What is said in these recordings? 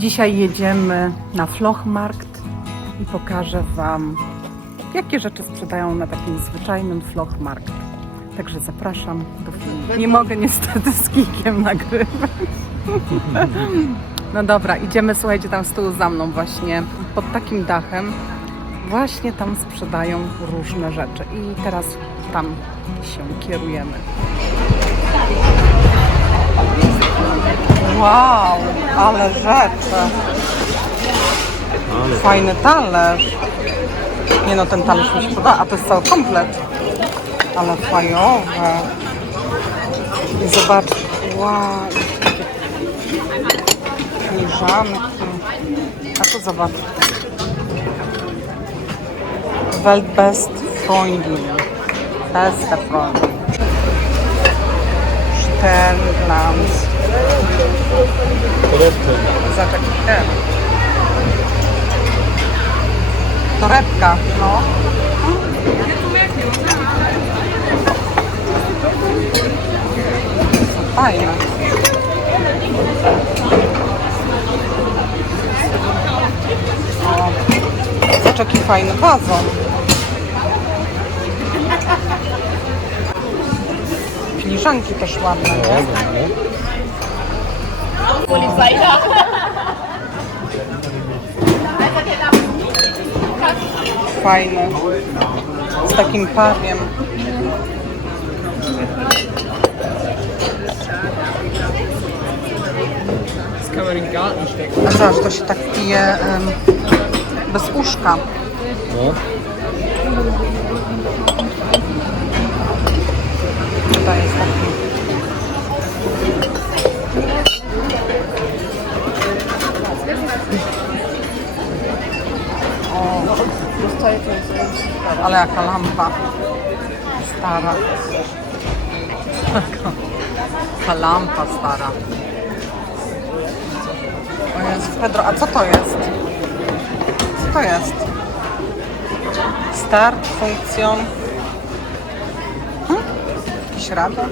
Dzisiaj jedziemy na Flochmarkt i pokażę Wam, jakie rzeczy sprzedają na takim zwyczajnym Flochmarkt. Także zapraszam do filmu. Nie mogę niestety z kikiem nagrywać. No dobra, idziemy, słuchajcie, tam z tyłu za mną właśnie, pod takim dachem. Właśnie tam sprzedają różne rzeczy i teraz tam się kierujemy. Wow, ale rzeczy. Fajny talerz. Nie no, ten talerz mi się podoba, a to jest cały komplet. Ale fajowe. I zobacz, wow, filiżanki. A tu zobacz. Weltbest Freundin. Beste Freundin. Sternlands. Za taki ten. Torebka, no. Fajne. Zobacz jaki fajny wazon. Filiżanki też ładne, nie? Fajny. Z takim stecken. A zobacz, to się tak pije em, bez uszka. No. Tutaj jest taki. O, ale jaka lampa stara. Ta lampa stara. O Jezu, Pedro, a co to jest? Co to jest? Start, funkcjon. Hmm? Jakiś radio?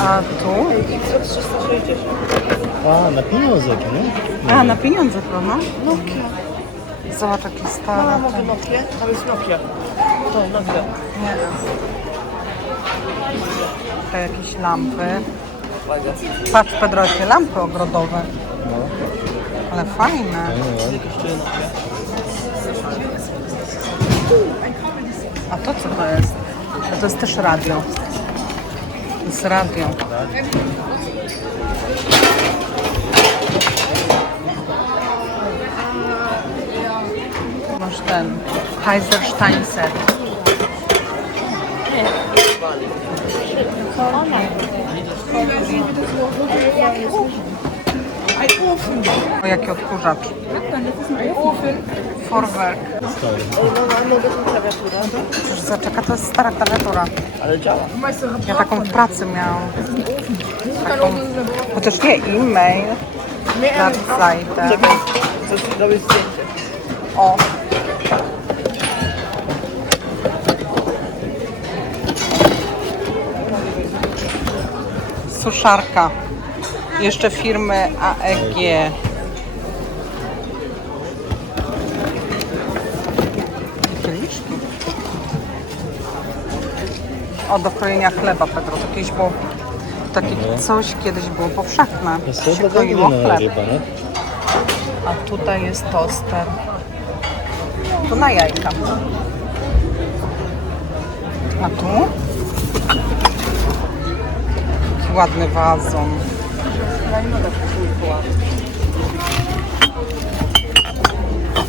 A tu? A, na pieniądze, nie? A, na pieniądze to, no. Zobacz, jaki stary. A, mogę Nokia? Tam jest Nokia. To Nokia. Nie. Tutaj jakieś lampy. Patrz, Pedro, jakie lampy ogrodowe. No. Ale fajne. A to co to jest? A to jest też radio. To jest radio. Masz ten Heiserstein set. O, jaki odkurzacz. Forwerk. Zaczeka, to jest stara klawiatura. Ale działa. Ja taką w pracy miałam. Taką, chociaż nie e-mail, na Seite. Coś robię zdjęcie. O. Suszarka. Jeszcze firmy AEG. O, do krojenia chleba, Pedro. To kiedyś było, takie coś kiedyś było powszechne. Jest Się to kroiło chleb. chyba, nie? A tutaj jest toster. Tu na jajka. A tu? Ładny wazon.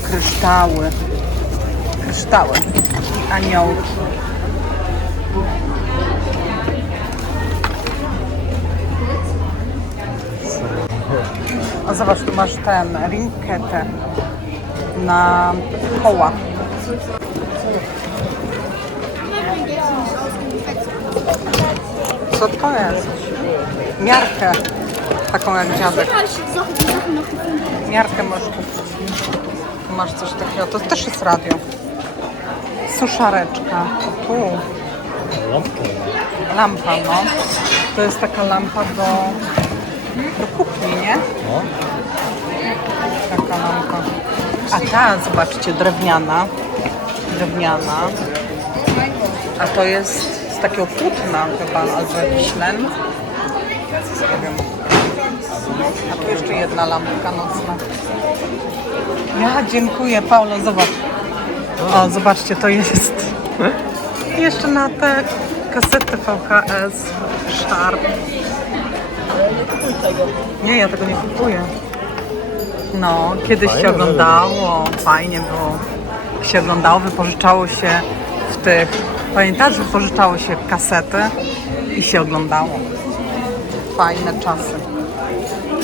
Kryształy. Kryształy. I aniołki. A zobacz, tu masz ten rinketę na koła. Co to jest? Miarkę. Taką jak dziadek. Miarkę możesz kupić. Tu masz coś takiego. To też jest radio. Suszareczka. Tu. Lampka. Lampa, no. To jest taka lampa do Do kuchni, nie? No. Taka lampka. A ta, zobaczcie, drewniana. Drewniana. A to jest z takiego płótna chyba, albo jakiś len. A tu jeszcze jedna lampka nocna. Ja dziękuję, Paulo, zobacz. O, zobaczcie, to jest jeszcze na te kasety VHS, Sharp. Nie, ja tego nie kupuję. No, kiedyś się oglądało, fajnie było. Się oglądało, wypożyczało się w tych, pamiętasz, wypożyczało się kasety i się oglądało. Fajne czasy.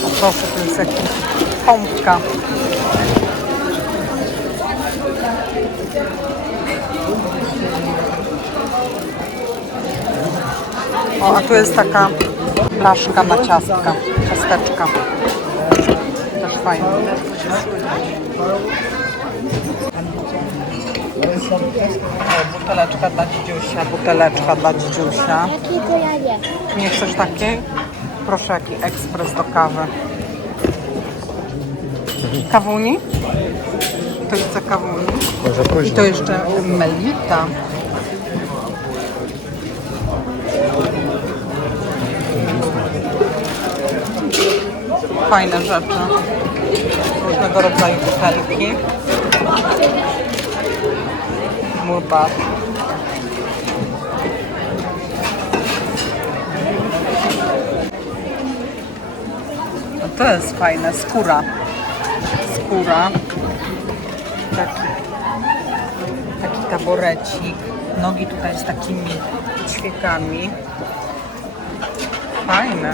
O proszę, to jest jakaś pompka. O, a tu jest taka blaszka na ciastka, ciasteczka. Też fajne. Buteleczka dla dzidziusia, buteleczka dla dzidziusia. Jakiej to ja nie. Nie chcesz takiej? Proszę, jaki ekspres do kawy. Kawuni? Ktoś chce kawuni? Może I później. to jeszcze melita. Fajne rzeczy. Różnego rodzaju butelki. Murbat. To jest fajne. Skóra. Skóra. Taki taki taborecik. Nogi tutaj z takimi ćwiekami. Fajne.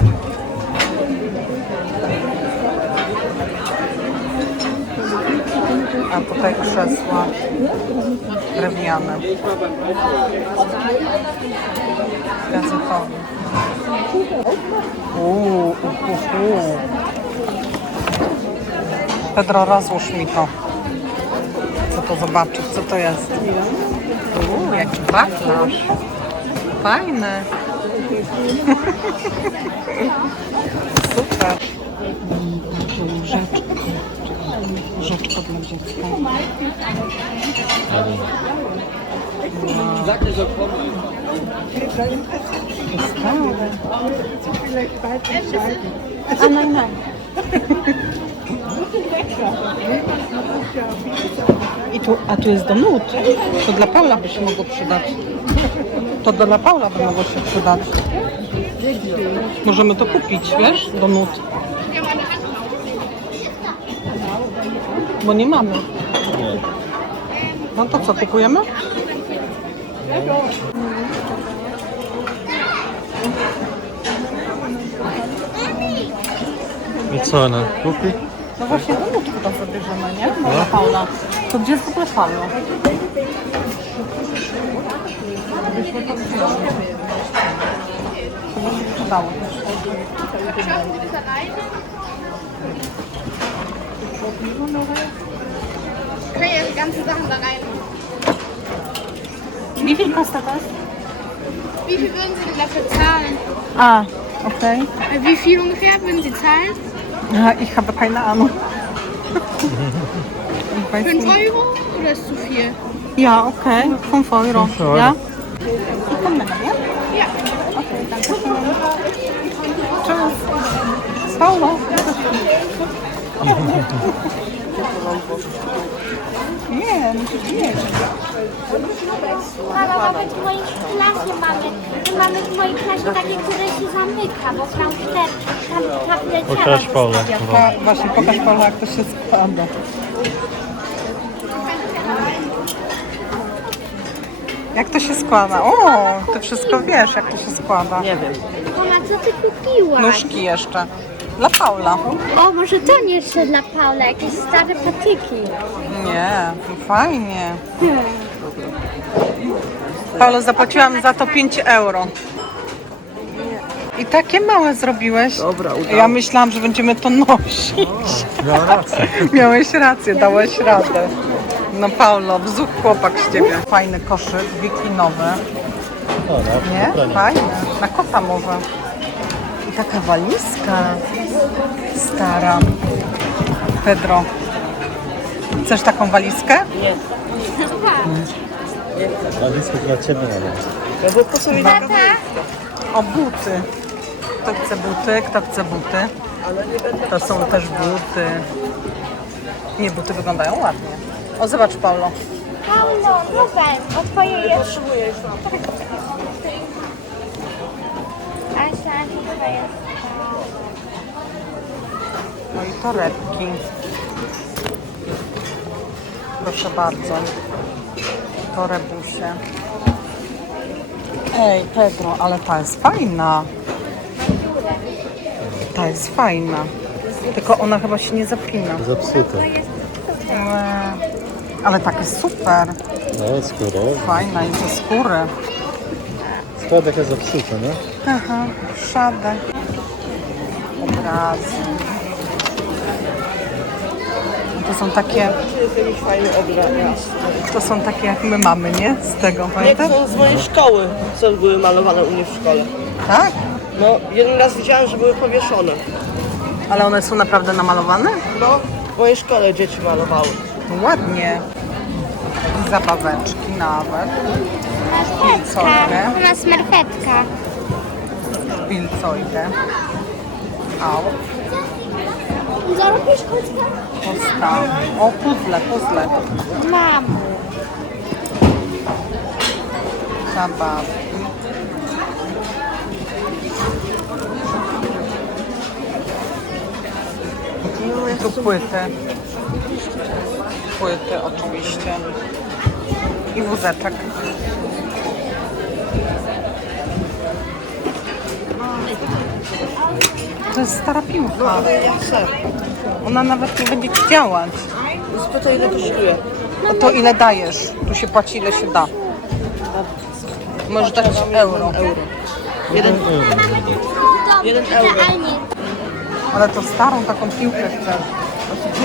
A tutaj krzesła drewniane. Gazetowe. Uuu, uhu. Pedro, rozłóż mi to. Chcę to zobaczyć, co to jest. Uuu, jaki wachlarz. Fajny. Super. Tu łóżeczko. Łóżeczko dla dziecka. Wystawy. A no, no. I tu, a tu jest do nut. To dla Paula by się mogło przydać. To dla Paula by mogło się przydać. Możemy to kupić, wiesz, do nut. Bo nie mamy. No to co, kupujemy? I co ona kupi? No właśnie do nut chyba zabierzemy, nie? No. Dla Paula. To gdzie jest w ogóle Paulo? Byśmy to wzięli. To by się przydało. Kann ja die ganzen Sachen da rein. Wie viel kostet das? Wie viel würden Sie denn dafür zahlen? Ah, okay. Wie viel ungefähr würden Sie zahlen? Ja, ich habe keine Ahnung. Ich weiß 5 nicht. Euro oder ist zu viel? Ja, okay. 5 Euro. Fünf Euro. Ja? I kommen ja? Ja. Okay, danke schön. Tschüss. Paulo. Nie, musisz jeść. Mama, nawet w mojej klasie mamy. My mamy w mojej klasie takie, które się zamyka, bo tam te, tam tableciara Pokaż. Pa, właśnie pokaż Paula, jak to się składa. Jak to się składa? O, ty wszystko wiesz, jak to się składa. Nie wiem. Mama, co ty kupiłaś? Nóżki jeszcze. Dla Paula. O, może to nie jeszcze dla Paula, jakieś stare patyki. Nie, no fajnie. Paulo, zapłaciłam za to 5 euro. I takie małe zrobiłeś. Dobra, udało. Ja myślałam, że będziemy to nosić. Miała rację. Miałeś rację, dałeś radę. No Paulo, bzuch chłopak z ciebie. Fajny koszyk, wiklinowy. No, no, Nie? Fajny. Na kota może. I taka walizka stara. Pedro, chcesz taką walizkę? Nie. Walizkę dla ciebie mamy. No bo po co mi taka O, buty. Kto chce buty? Kto chce buty? Ale nie będę To są też buty. Nie, buty wyglądają ładnie. O, zobacz, Paulo. Paulo, Rubem, o twoje jest. potrzebuję już mam. Asia, twoje jest. No i torebki. Proszę bardzo. Torebusie. Ej, Pedro, ale ta jest fajna. Ta jest fajna. Tylko ona chyba się nie zapina. Zepsute. Eee, Ale tak jest super. No, skóro. Fajna i ze skóry. Składek jest zepsuty, nie? Aha, szadę. Obrazy. To są takie, To są takie jak my mamy, nie? Z tego, pamiętasz? są z mojej szkoły, co były malowane u mnie w szkole. Tak? No, jeden raz widziałem, że były powieszone. Ale one są naprawdę namalowane? No, w mojej szkole dzieci malowały. No ładnie. Zabaweczki nawet. Marchetka. U nas marchetka. Pilcoidę. Au. Zarobisz kocka? Postaw. O, puzzle, puzzle. Mam. Zabawki. Tu płyty. Płyty oczywiście. I wózeczek. To jest stara piłka. Ale ja chcę. Ona nawet nie będzie działać. No to ile kosztuje? No to ile dajesz? Tu się płaci ile się da. Możesz dać euro. Jeden, jeden euro. Idealnie. Ale to starą taką piłkę chcesz.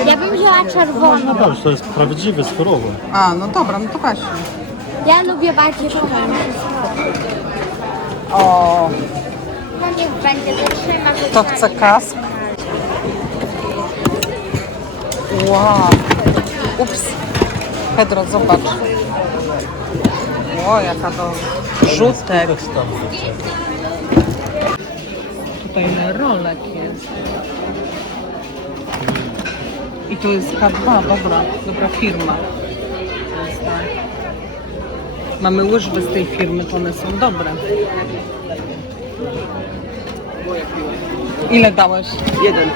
Ja bym wzięła czerwoną. No dobrze, to jest prawdziwy, skórowy. A, no dobra, no to weź. Ja lubię bardziej czerwoną. O, niech będzie, zatrzyma to chce kask. Wow. Ups. Pedro, zobacz. O, jaka to rzutek. Tutaj rolek jest. I tu jest K2, dobra, dobra firma. Mamy łyżwy z tej firmy, to one są dobre. Ile dałeś? Jeden.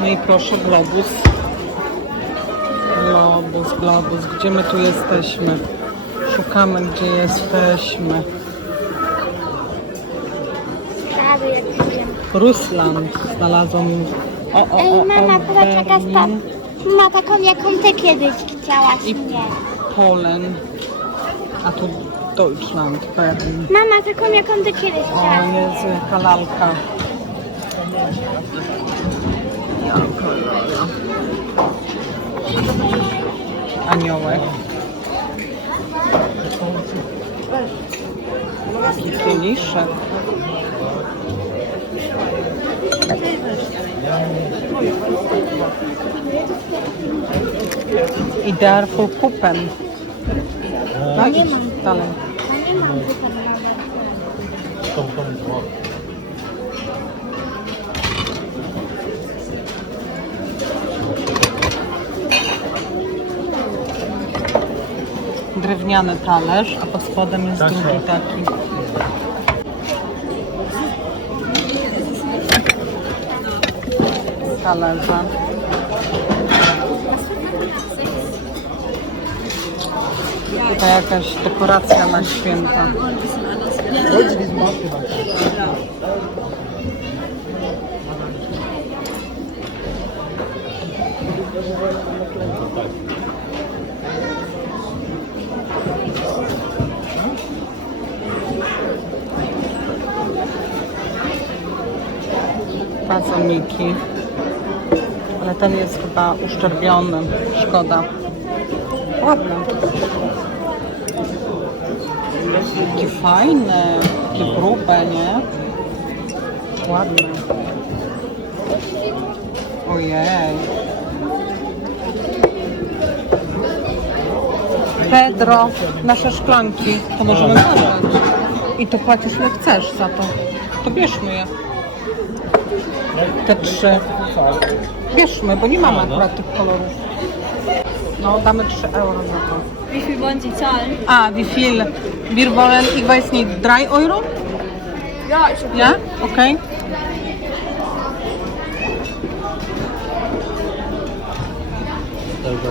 No i proszę, globus. Globus, globus. Gdzie my tu jesteśmy? Szukamy, gdzie jesteśmy. Prawie jak wiem. Rusland znalazłam. O, o, o, Ej, o, mama, jaka sta... Berlin Ma taką, jaką ty kiedyś chciałaś I- mieć. Polen. A tu Deutschland, Berlin. Mama, taką, jaką ty kiedyś O chciałaś. Jezu, jaka lalka. Jaka lalka. Aniołek. I kieliszek. I Darfur Kupen. No idź dalej. Nie mam tylko mamy. Drewniany talerz, a pod spodem jest drugi taki. Talerze. Tutaj jakaś dekoracja na święta. Wazoniki. Ale ten jest chyba uszczerbiony. Szkoda. Ładne. Takie fajne, takie grube, nie? ładny. Ojej. Pedro, nasze szklanki, to możemy zabrać. I to płacisz ile chcesz za to. To bierzmy je. Te trzy. Bierzmy, bo nie mamy akurat tych kolorów. No, damy 3 euro za to. Wie viel wollen Sie zahlen? A, wie viel? Wir wollen, ich weiß nicht, 3 Euro? Ja, ich Ja? Okay. Tego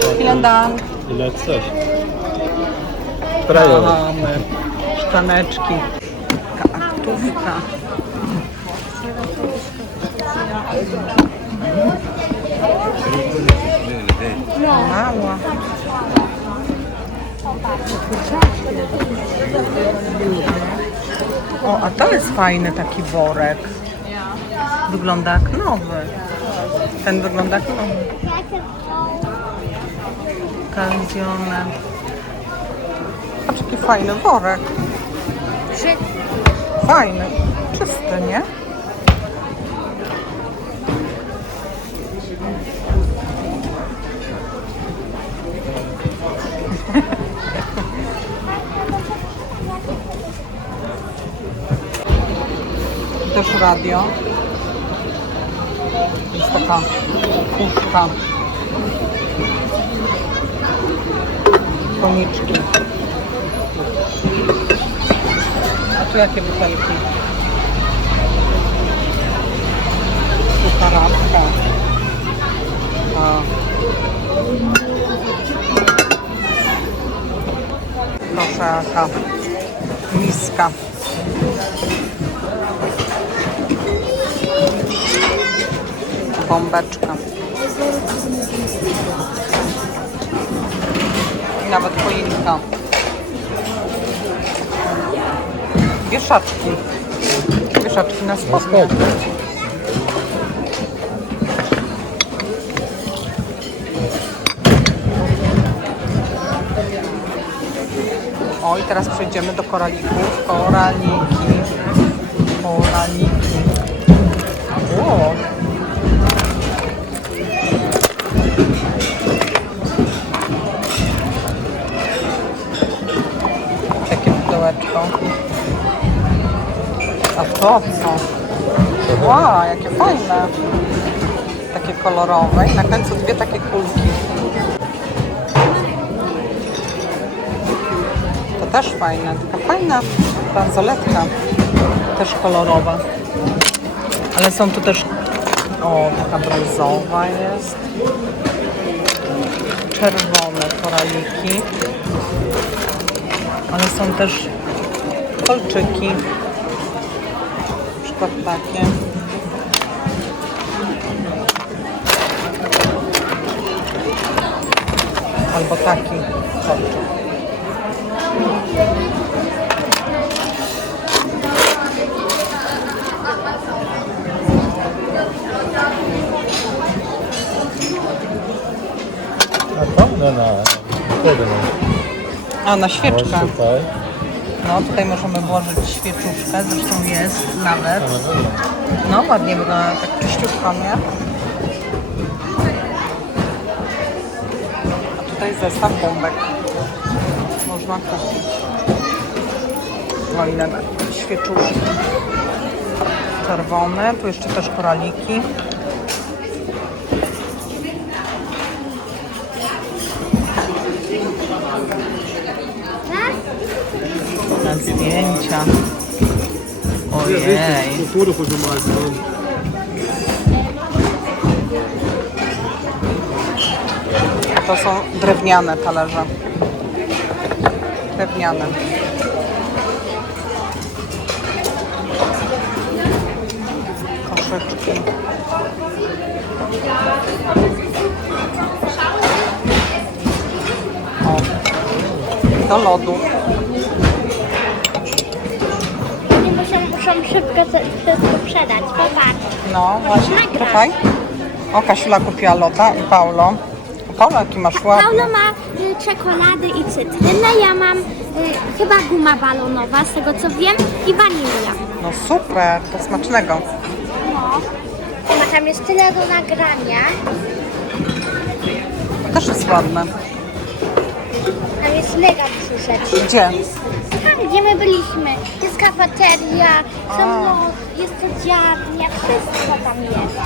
to- Vielen Dank. Ile chcesz? Mamy szklaneczki. Taka O, a to jest fajny taki worek. Wygląda jak nowy. Ten wygląda jak nowy. Canzone. Patrz, jaki fajny worek. Fajny, czysty, nie? Radio. Jest taka puszka. Koniczki. A tu jakie butelki? Sucharatka. A. Proszę, jaka miska. Bombeczka. Nawet choinka. Wieszaczki. Wieszaczki na spodnie. O, i teraz przejdziemy do koralików. Koraliki. Koraliki. O. Pudełeczko. A to co? Wow, jakie fajne. Takie kolorowe. I na końcu dwie takie kulki. To też fajne. Taka fajna bransoletka. Też kolorowa. Ale są tu też... O, taka brązowa jest. Czerwone koraliki. Ale są też kolczyki. Na przykład takie. Albo taki kolczyk. A. Wtedy no. A, na świeczkę. tutaj. No, tutaj możemy włożyć świeczuszkę, zresztą jest nawet. No, ładnie wygląda, tak czyściutko, nie? A tutaj zestaw bombek. Można kupić. No i nawet świeczuszki. Czerwone, tu jeszcze też koraliki. Zdjęcia. Ojej. To są drewniane talerze. Drewniane. Koszyczki. O. Do lodu. Muszą, szybko wszystko sprzedać. Popatrz. No właśnie, Nagrać. czekaj. O, Kasiula kupiła loda i Paulo. Paulo, jaki masz ładny. Paulo ma y, czekolady i cytrynę, ja mam y, chyba guma balonowa, z tego co wiem, i wanilia. No super, to smacznego. A tam jest tyle do nagrania. Też jest ładne. Tam jest mega dużo rzeczy. Gdzie? Tam, gdzie my byliśmy. Jest kafeteria, są no, jest codziennie, wszystko tam jest.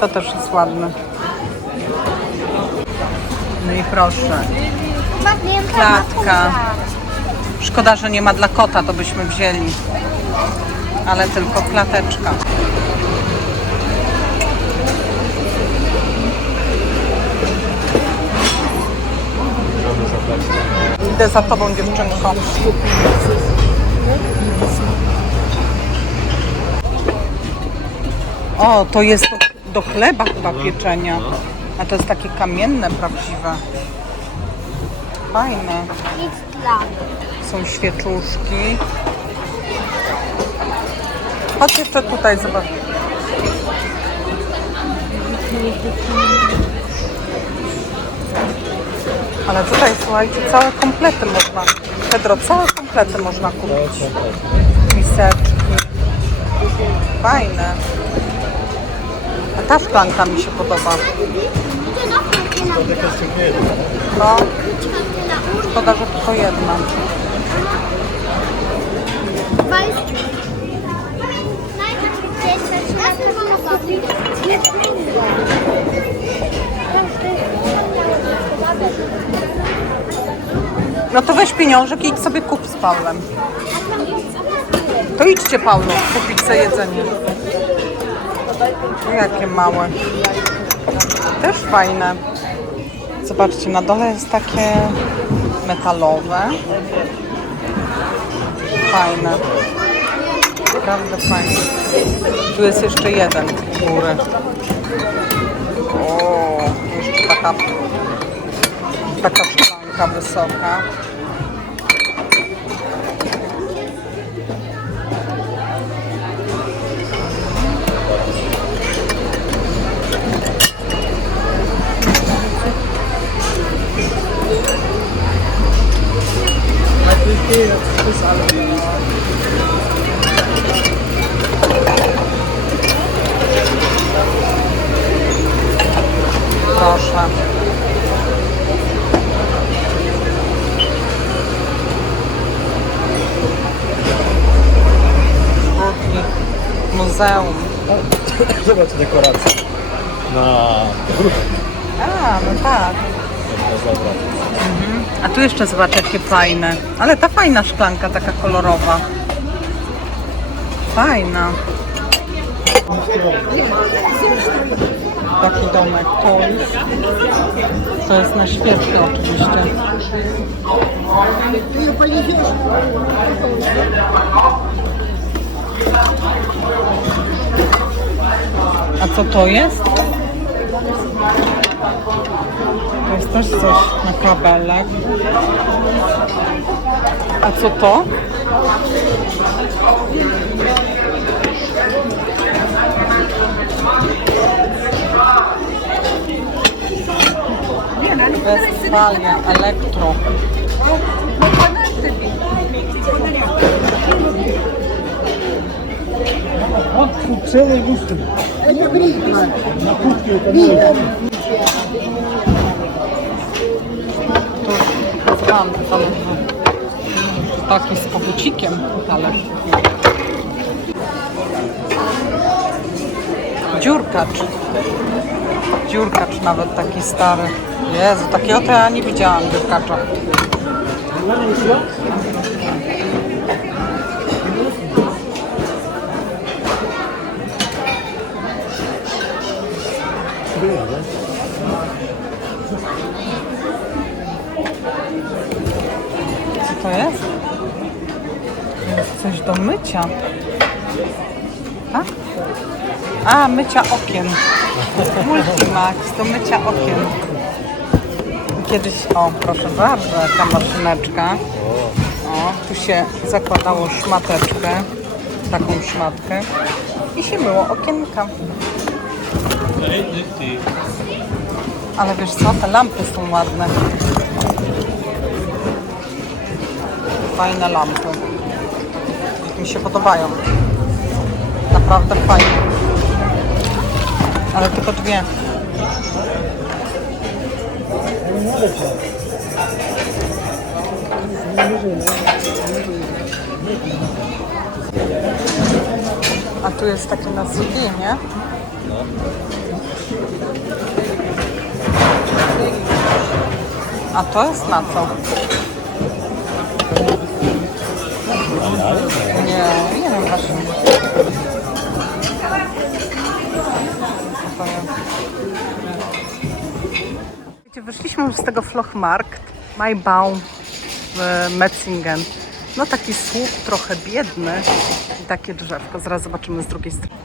To też jest ładne. No i proszę. Klatka. Szkoda, że nie ma dla kota, to byśmy wzięli. Ale tylko klateczka. Idę za tobą, dziewczynko. O, to jest do, do chleba chyba pieczenia. A to jest takie kamienne, prawdziwe. Fajne. Są świeczuszki. Chodź jeszcze tutaj, zobacz. Ale tutaj, słuchajcie, całe komplety można. Pedro, całe komplety można kupić. Miseczki. Fajne. A ta szklanka mi się podoba. No, szkoda, że tylko jedna. Dwa jest... No to weź pieniążek i idź sobie kup z Paulem. To idźcie, Paulo, kupić sobie jedzenie. O, Jakie małe. Też fajne. Zobaczcie, na dole jest takie metalowe. Fajne. Naprawdę fajne. Tu jest jeszcze jeden góry. O, jeszcze taka, taka szklanka wysoka. Proszę. Sztuki. Muzeum. Zobacz dekoracje. Na grupę. A, no tak. A tu jeszcze zobacz jakie fajne. Ale ta fajna szklanka, taka kolorowa. Fajna. Taki domek Toys. To jest na świeczkę oczywiście. A co to jest? Jest też coś na kabelach. A co to? Westfalia, elektro. Tu pokazywałam tam taki z kogucikiem talerz. Dziurkacz. Dziurkacz nawet taki stary. Jezu, takiego to ja nie widziałam dziurkacza. Co to jest? To jest coś do mycia. Tak? A, mycia okien. Multimax do mycia okien. Kiedyś, o proszę bardzo, jaka maszyneczka. O, tu się zakładało szmateczkę, taką szmatkę i się myło okienka. Ale wiesz co, te lampy są ładne. Fajne lampy. Się podobają. Naprawdę fajnie. Ale tylko dwie. A tu jest takie na CD, nie? A to jest na co? Nie, nie wiem? Wiecie, wyszliśmy z tego Flochmarkt, Maibaum w Metzingen. No taki słup trochę biedny i takie drzewko. Zaraz zobaczymy z drugiej strony.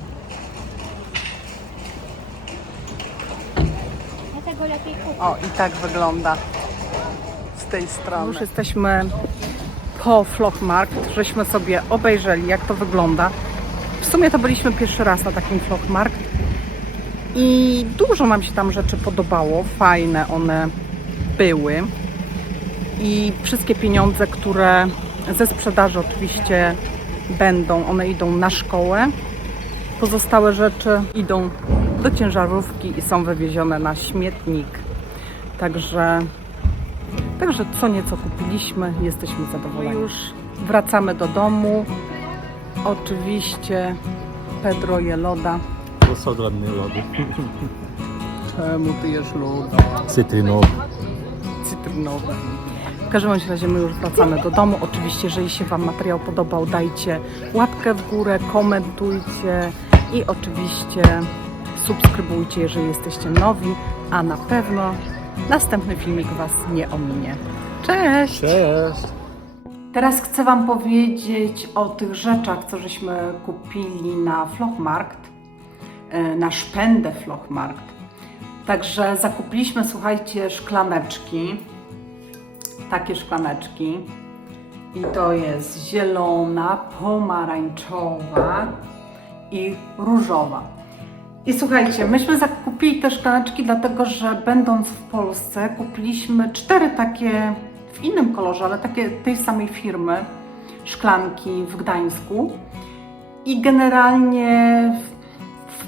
O, i tak wygląda z tej strony. Już jesteśmy po Flochmarkt, żeśmy sobie obejrzeli, jak to wygląda. W sumie to byliśmy pierwszy raz na takim Flochmarkt i dużo nam się tam rzeczy podobało, fajne one były. I wszystkie pieniądze, które ze sprzedaży oczywiście będą, one idą na szkołę. Pozostałe rzeczy idą do ciężarówki i są wywiezione na śmietnik. Także, także co nieco kupiliśmy, jesteśmy zadowoleni. Już wracamy do domu. Oczywiście Pedro je loda. To są ładne lody. Czemu ty jesz loda? Cytrynowe. cytrynowe. W każdym bądź razie my już wracamy do domu. Oczywiście, jeżeli się Wam materiał podobał, dajcie łapkę w górę, komentujcie i oczywiście subskrybujcie, jeżeli jesteście nowi, a na pewno następny filmik Was nie ominie. Cześć! Cześć! Teraz chcę Wam powiedzieć o tych rzeczach, co żeśmy kupili na Flochmarkt, e, na Szpendę Flochmarkt. Także zakupiliśmy, słuchajcie, szklaneczki, takie szklaneczki. I to jest zielona, pomarańczowa i różowa. I słuchajcie, myśmy zakupili te szklaneczki, dlatego że będąc w Polsce, kupiliśmy cztery takie w innym kolorze, ale takie tej samej firmy szklanki w Gdańsku. I generalnie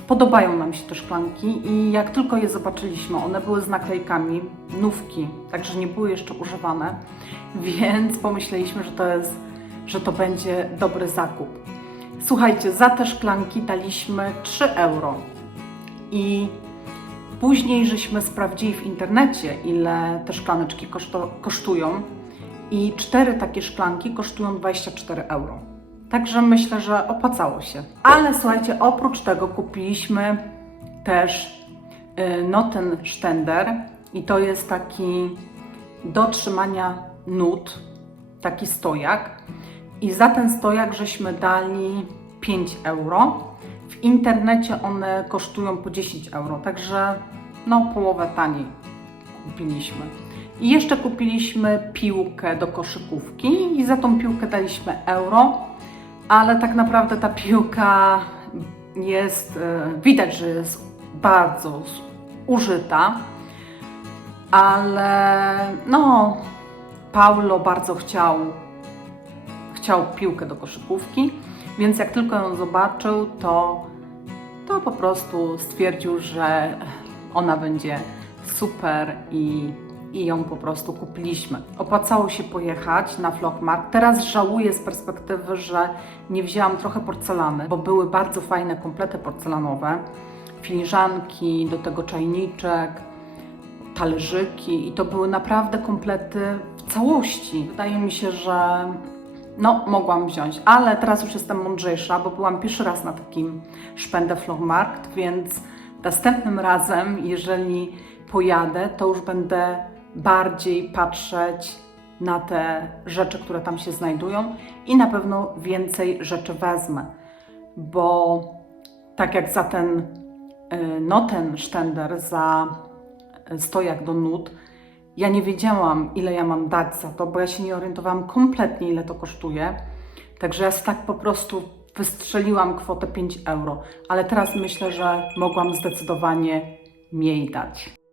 podobają nam się te szklanki i jak tylko je zobaczyliśmy, one były z naklejkami, nówki, także nie były jeszcze używane, więc pomyśleliśmy, że to jest, że to będzie dobry zakup. Słuchajcie, za te szklanki daliśmy 3 euro. I później żeśmy sprawdzili w internecie, ile te szklaneczki kosztują. I cztery takie szklanki kosztują 24 euro. Także myślę, że opłacało się. Ale słuchajcie, oprócz tego kupiliśmy też y, Notenständer i to jest taki do trzymania nut, taki stojak. I za ten stojak żeśmy dali 5 euro. Internecie one kosztują po 10 euro, także no połowę taniej kupiliśmy. I jeszcze kupiliśmy piłkę do koszykówki i za tą piłkę daliśmy euro, ale tak naprawdę ta piłka jest, e, widać, że jest bardzo użyta, ale no Paulo bardzo chciał chciał piłkę do koszykówki, więc jak tylko ją zobaczył, to, to po prostu stwierdził, że ona będzie super i, i ją po prostu kupiliśmy. Opłacało się pojechać na Flockmark. Teraz żałuję z perspektywy, że nie wzięłam trochę porcelany, bo były bardzo fajne komplety porcelanowe, filiżanki, do tego czajniczek, talerzyki i to były naprawdę komplety w całości. Wydaje mi się, że no, mogłam wziąć, ale teraz już jestem mądrzejsza, bo byłam pierwszy raz na takim Spende Flohmarkt, więc następnym razem, jeżeli pojadę, to już będę bardziej patrzeć na te rzeczy, które tam się znajdują i na pewno więcej rzeczy wezmę, bo tak jak za ten y, Notenständer, za y, stojak do nut, ja nie wiedziałam, ile ja mam dać za to, bo ja się nie orientowałam kompletnie, ile to kosztuje. Także ja tak po prostu wystrzeliłam kwotę 5 euro, ale teraz myślę, że mogłam zdecydowanie mniej dać.